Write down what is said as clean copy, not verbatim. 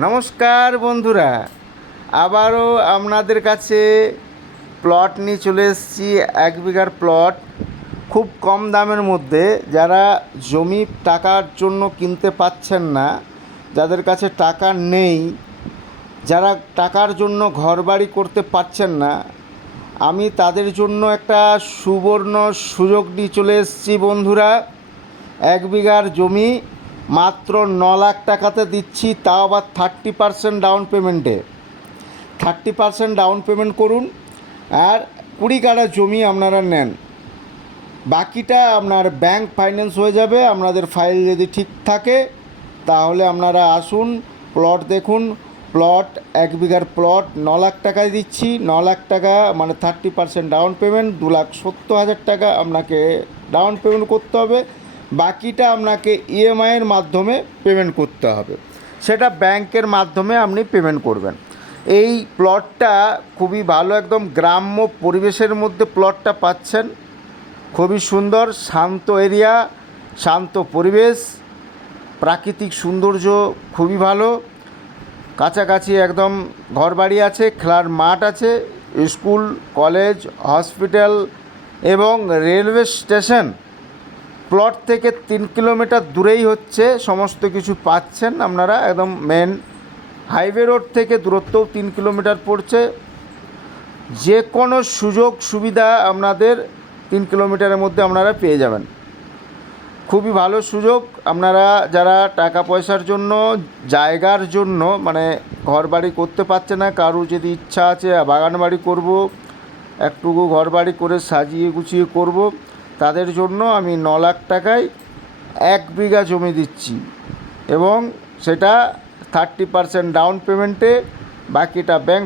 নমস্কার বন্ধুরা, আবারও আপনাদের কাছে প্লট নিয়ে চলে এসেছি। 1 বিঘার প্লট, খুব কম দামের মধ্যে। যারা জমি টাকার জন্য কিনতে পাচ্ছেন না, যাদের কাছে টাকা নেই, যারা টাকার জন্য ঘরবাড়ি করতে পারছেন না, আমি তাদের জন্য একটা সুবর্ণ সুযোগ নিয়ে চলে এসেছি বন্ধুরা। 1 বিঘার জমি মাত্র 9 লাখ টাকাতে দিচ্ছি, তাও আবার 30% ডাউন পেমেন্টে। 30% ডাউন পেমেন্ট করুন আর 20 কাঠা জমি আপনারা নেন, বাকিটা আপনার ব্যাংক ফাইন্যান্স হয়ে যাবে। আপনাদের ফাইল যদি ঠিক থাকে তাহলে আপনারা আসুন, প্লট দেখুন। প্লট 1 বিঘার প্লট 9 লাখ টাকায় দিচ্ছি। 9 লাখ টাকা মানে 30% ডাউন পেমেন্ট, 2,70,000 টাকা আপনাকে ডাউন পেমেন্ট করতে হবে। বাকিটা আপনাকে ইএমআইয়ের মাধ্যমে পেমেন্ট করতে হবে, সেটা ব্যাংকের মাধ্যমে আপনি পেমেন্ট করবেন। এই প্লটটা খুবই ভালো, একদম গ্রাম্য পরিবেশের মধ্যে প্লটটা পাচ্ছেন। খুবই সুন্দর, শান্ত এরিয়া, শান্ত পরিবেশ, প্রাকৃতিক সৌন্দর্য খুবই ভালো। কাছাকাছি একদম ঘরবাড়ি আছে, খেলার মাঠ আছে, স্কুল, কলেজ, হসপিটাল এবং রেলওয়ে স্টেশন প্লট থেকে 3 কিলোমিটার দূরেই হচ্ছে। সমস্ত কিছু পাচ্ছেন আপনারা, একদম মেন হাইওয়ে রোড থেকে দূরত্বও 3 কিলোমিটার পড়ছে। যে কোনো সুযোগ সুবিধা আপনাদের 3 কিলোমিটারের মধ্যে আপনারা পেয়ে যাবেন। খুবই ভালো সুযোগ। আপনারা যারা টাকা পয়সার জন্য, জায়গার জন্য, মানে ঘর বাড়ি করতে পারছে না, কারো যদি ইচ্ছা আছে বাগান বাড়ি করব, একটুকু ঘর বাড়ি করে সাজিয়ে গুছিয়ে করব, তাদের জন্য আমি 9 লাখ টাকায় 1 বিঘা জমি দিচ্ছি এবং সেটা 30% ডাউন পেমেন্টে, বাকিটা ব্যাংক